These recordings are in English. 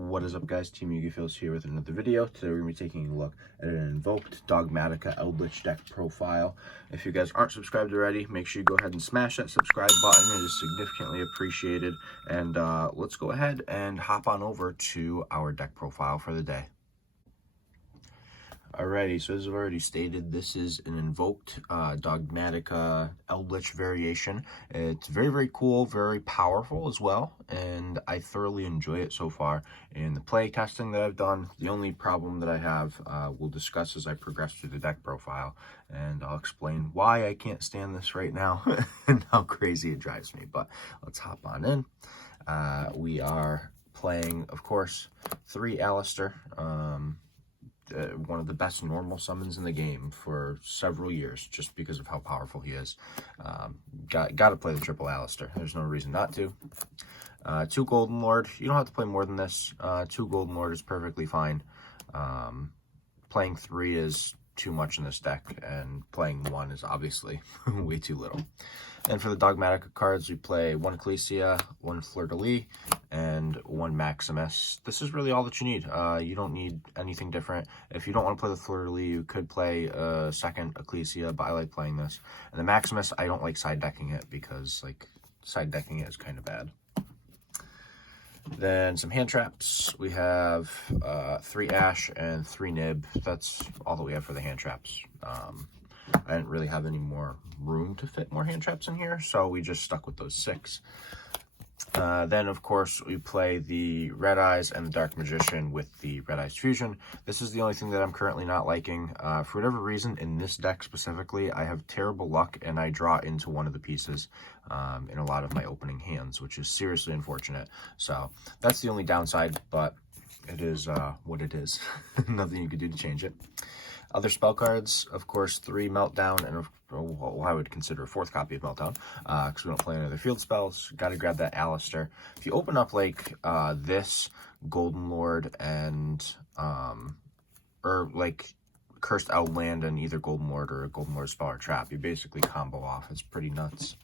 What is up, guys? Team Yugi here with another video. Today we're going to be taking a look at an Invoked Dogmatika Eldlich deck profile. If you guys aren't subscribed already, make sure you go ahead and smash that subscribe button. It is significantly appreciated. And let's go ahead and hop on over to our deck profile for the day. Alrighty, so as I've already stated, this is an Invoked Dogmatika Eldlich variation. It's very, very cool, very powerful as well, and I thoroughly enjoy it so far. In the play testing that I've done, the only problem that I have, we'll discuss as I progress through the deck profile, and I'll explain why I can't stand this right now and how crazy it drives me. But let's hop on in. We are playing, of course, 3 Alistair. One of the best normal summons in the game for several years, just because of how powerful he is. Got to play the triple Alistair. There's no reason not to. 2 Golden Lord. You don't have to play more than this. 2 Golden Lord is perfectly fine. Playing 3 is too much in this deck, and playing 1 is obviously way too little. And for the Dogmatika cards, we play 1 Ecclesia, 1 Fleur-de-Lis, and 1 Maximus. This is really all that you need. You don't need anything different. If you don't want to play the Fleur-de-Lis, you could play a 2nd Ecclesia, but I like playing this. And the Maximus, I don't like side decking it because, like, side decking it is kind of bad. Then some hand traps. We have 3 Ash and 3 Nib. That's all that we have for the hand traps. I didn't really have any more room to fit more hand traps in here, so we just stuck with those 6. Then, of course, we play the Red Eyes and the Dark Magician with the Red Eyes Fusion. This is the only thing that I'm currently not liking. For whatever reason, in this deck specifically, I have terrible luck, and I draw into one of the pieces in a lot of my opening hands, which is seriously unfortunate. So that's the only downside, but it is what it is. Nothing you can do to change it. Other spell cards, of course, 3 Meltdown, and what I would consider a 4th copy of Meltdown, because we don't play any other field spells. Got to grab that Alistair. If you open up, like, this Golden Lord and, or, like, Cursed Outland and either Golden Lord or a Golden Lord spell or trap, you basically combo off. It's pretty nuts.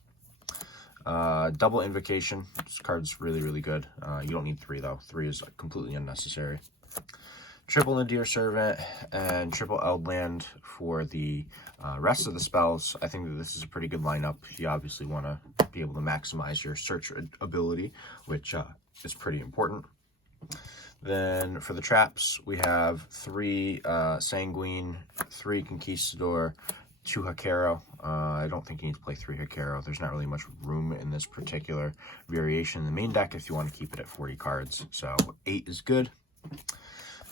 Double Invocation. This card's really, really good. You don't need 3, though. 3 is completely unnecessary. Triple Nadir Servant and triple Eldland for the rest of the spells. I think that this is a pretty good lineup. You obviously want to be able to maximize your search ability, which is pretty important. Then for the traps, we have 3 Sanguine, 3 Conquistador, 2 Hakero. I don't think you need to play 3 Hakero. There's not really much room in this particular variation in the main deck if you want to keep it at 40 cards. So 8 is good.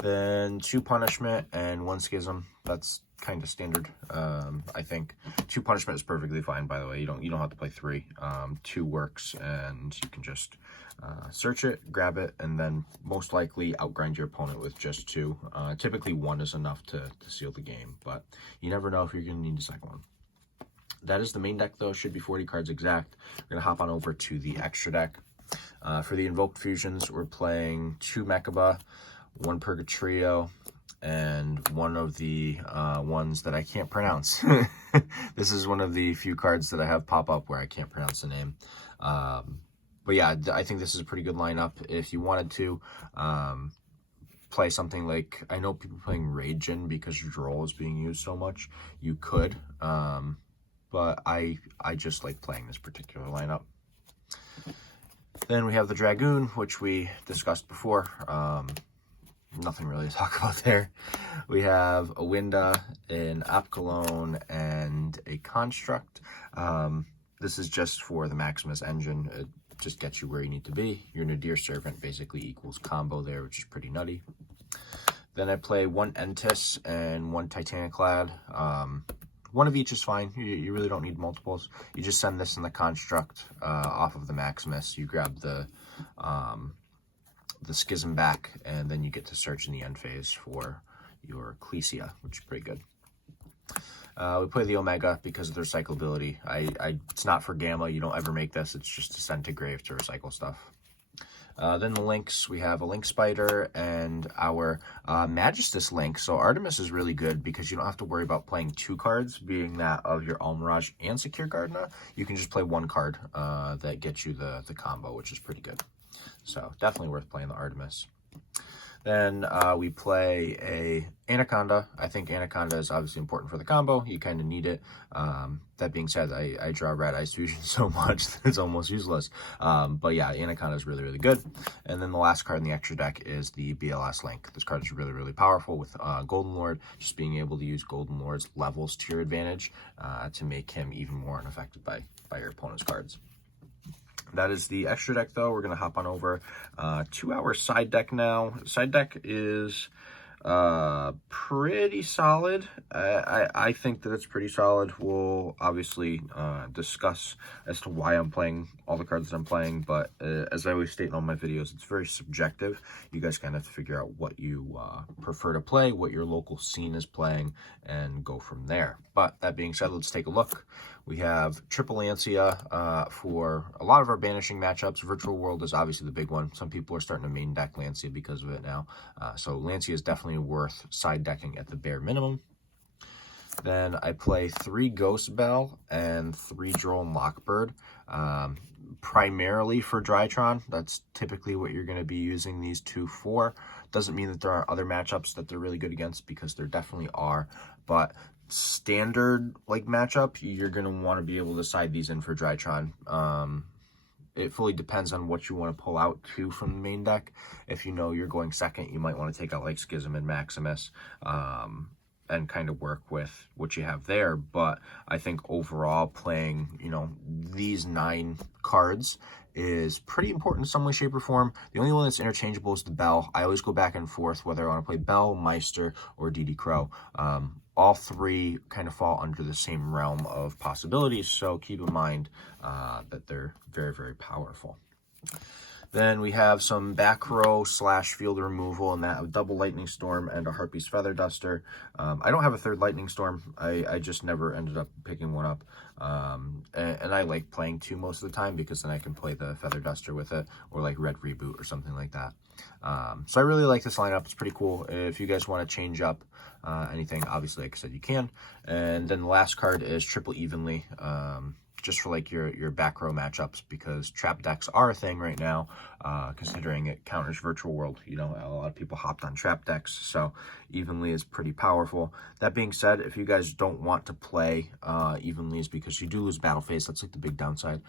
Then 2 Punishment and 1 Schism. That's kind of standard, I think. 2 Punishment is perfectly fine, by the way. You don't have to play 3. 2 works, and you can just search it, grab it, and then most likely outgrind your opponent with just 2. Typically 1 is enough to seal the game, but you never know if you're going to need a second one. That is the main deck, though. Should be 40 cards exact. We're going to hop on over to the extra deck. For the Invoked Fusions, we're playing 2 Mechaba, 1 Purgatrio, and one of the ones that I can't pronounce. This is one of the few cards that I have pop up where I can't pronounce the name. But yeah, I think this is a pretty good lineup. If you wanted to play something like, I know people playing Raijin because Droll is being used so much, you could. But I just like playing this particular lineup. Then we have the Dragoon, which we discussed before. Nothing really to talk about there. We have a Winda, an Apkalone, and a Construct. This is just for the Maximus engine. It just gets you where you need to be. Your Nadir Servant basically equals combo there, which is pretty nutty. Then I play 1 Entis and 1 Titaniclad. 1 of each is fine. You really don't need multiples. You just send this in the Construct off of the Maximus. You grab the Schism back, and then you get to search in the end phase for your Ecclesia, which is pretty good. We play the Omega because of their recyclability. It's not for Gamma. You don't ever make this. It's just to send to grave to recycle stuff. Then the links, we have a Link Spider and our Magistus Link. So Artemis is really good because you don't have to worry about playing 2 cards, being that of your Almirage and Secure Gardna. You can just play 1 card that gets you the combo, which is pretty good. So definitely worth playing the Artemis. Then we play a Anaconda. I think Anaconda is obviously important for the combo. You kind of need it. That being said, I draw Red Ice Fusion so much that it's almost useless. But yeah, Anaconda is really, really good. And then the last card in the extra deck is the BLS Link. This card is really, really powerful with Golden Lord. Just being able to use Golden Lord's levels to your advantage to make him even more unaffected by your opponent's cards. That is the extra deck, though. We're going to hop on over to our side deck now. Side deck is pretty solid. I think that it's pretty solid. We'll obviously discuss as to why I'm playing all the cards that I'm playing, but as I always state in all my videos, it's very subjective. You guys kind of have to figure out what you prefer to play, what your local scene is playing, and go from there. But that being said, let's take a look. We have Triple Lancia for a lot of our banishing matchups. Virtual World is obviously the big one. Some people are starting to main deck Lancia because of it now. So Lancia is definitely worth side decking at the bare minimum. Then I play 3 Ghost Bell and 3 Drone Lockbird. Primarily for Drytron. That's typically what you're going to be using these two for. Doesn't mean that there aren't other matchups that they're really good against, because there definitely are. But standard like matchup, you're going to want to be able to side these in for Drytron. It fully depends on what you want to pull out too from the main deck. If you know you're going second, you might want to take out like Schism and Maximus and kind of work with what you have there. But I think overall playing, you know, these 9 cards is pretty important in some way, shape, or form. The only one that's interchangeable is the Bell. I always go back and forth whether I want to play Bell, Meister, or DD Crow. All 3 kind of fall under the same realm of possibilities, so keep in mind that they're very, very powerful. Then we have some back row / field removal, and that of double Lightning Storm and a Harpy's Feather Duster. I don't have a 3rd Lightning Storm. I just never ended up picking one up. And I like playing 2 most of the time, because then I can play the Feather Duster with it, or like Red Reboot or something like that. So I really like this lineup. It's pretty cool. If you guys want to change up anything, obviously, like I said, you can. And then the last card is Triple Evenly. Just for like your back row matchups, because trap decks are a thing right now, considering it counters Virtual World. You know, a lot of people hopped on trap decks, so Evenly is pretty powerful. That being said, if you guys don't want to play Evenly, because you do lose battle phase, that's like the big downside.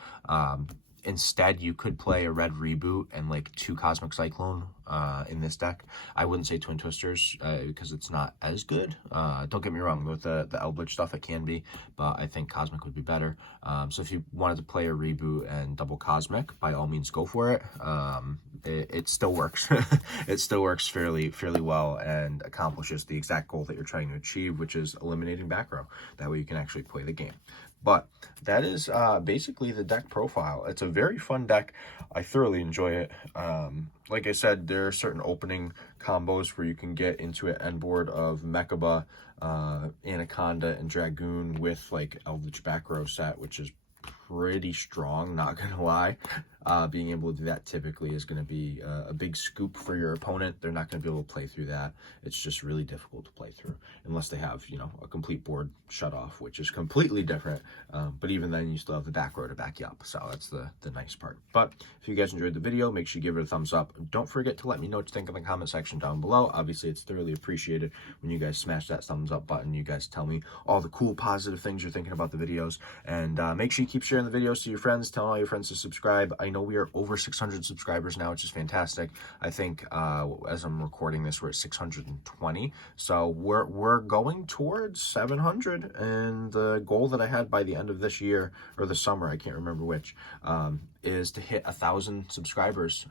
Instead, you could play a Red Reboot and like 2 Cosmic Cyclone in this deck. I wouldn't say Twin Twisters because it's not as good. Don't get me wrong, with the Eldlich stuff it can be, but I think Cosmic would be better. So if you wanted to play a Reboot and double Cosmic, by all means go for it. It still works. It still works fairly well and accomplishes the exact goal that you're trying to achieve, which is eliminating back row. That way you can actually play the game. But that is basically the deck profile. It's a very fun deck. I thoroughly enjoy it. Like I said, there are certain opening combos where you can get into an end board of Mechaba, Anaconda, and Dragoon with like Eldlich back row set, which is pretty strong, not gonna lie. Being able to do that typically is going to be a big scoop for your opponent. They're not going to be able to play through that. It's just really difficult to play through unless they have, you know, a complete board shut off, which is completely different. But even then, you still have the back row to back you up. So that's the nice part. But if you guys enjoyed the video, make sure you give it a thumbs up. Don't forget to let me know what you think in the comment section down below. Obviously, it's thoroughly appreciated when you guys smash that thumbs up button. You guys tell me all the cool, positive things you're thinking about the videos. And make sure you keep sharing the videos to your friends. Tell all your friends to subscribe. I know we are over 600 subscribers now, which is fantastic. I think as I'm recording this, we're at 620. So we're going towards 700. And the goal that I had by the end of this year, or the summer, I can't remember which, is to hit 1,000 subscribers.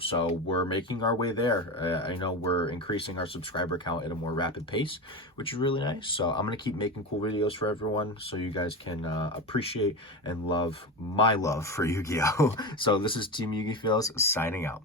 So we're making our way there. I know we're increasing our subscriber count at a more rapid pace, which is really nice. So I'm going to keep making cool videos for everyone so you guys can appreciate and love my love for Yu-Gi-Oh! So this is Team Yu-Gi Feels signing out.